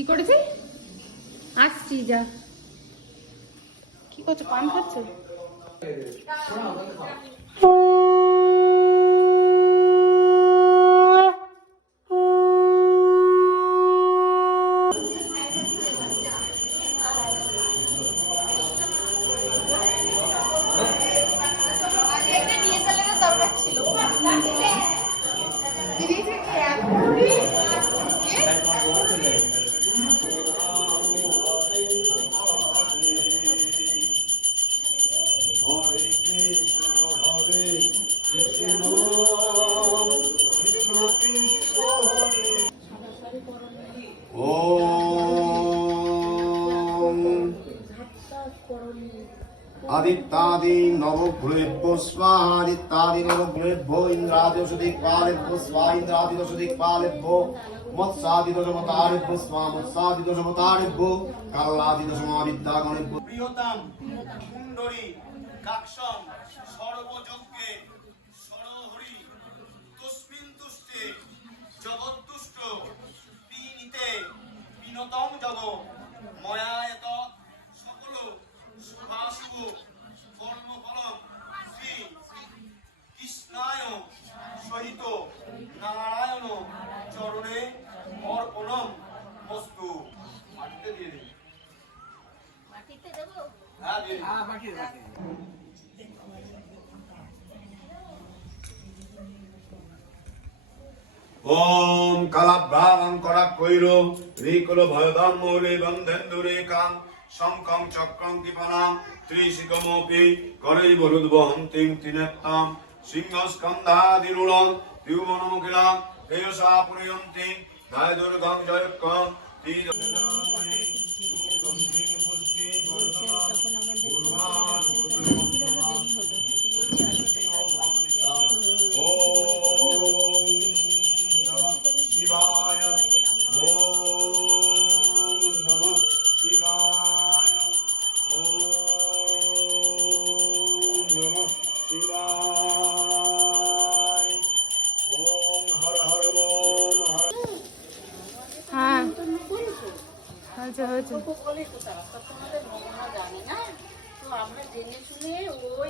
কি করেছে? আসছি যা। কি করছো? পান খাচ্ছ? आदित्यादि नवग्रहेभ्यो स्वाहा आदित्यादि नवग्रहेभ्यो इंद्रादिदशदिक्पालेभ्यो स्वाहा इंद्रादिदशदिक्पालेभ्यो मत्स्यादिदशमतारेभ्यो स्वाहा मत्स्यादिदशमतारेभ्यो कालादिदशमाविद्यागणेभ्यो প্রিয়তাম কুণ্ডরী কাক্ষম সর্বযজ্ঞে সরহরি তস্মিন তুষ্টে জগৎতুষ্ট পিনিতে পিনতং জগ ময়ায়ত সকল শুভাশুভ কর্মফলম শ্রী কৃষ্ণায় সহিত নারায়ণ চরণে অর্পণম বস্তু। মাটিতে দিয়ে দিন। ओम कलाभ्रावं कराक्वैरो रीकुल भयदं मूले बन्धेन्दुरेकां शंखं चक्रं कृपणां त्रिशिखमपि करे वरुद्वहन्तिं त्रिनेत्रां सिंहस्कन्धादिरूढं द्युमनमुखिलां तेजसा पुरयन्तिं जयदुर्गं जयकं शिवाय ओम नमः शिवाय ओम नमः शिवाय ओम हर हर ओम हर। হ্যাঁ হয়েছে হয়েছে। বলেই তো তারা তোমাদের মনে জানি না, তো আমরা জেনে শুনে ওই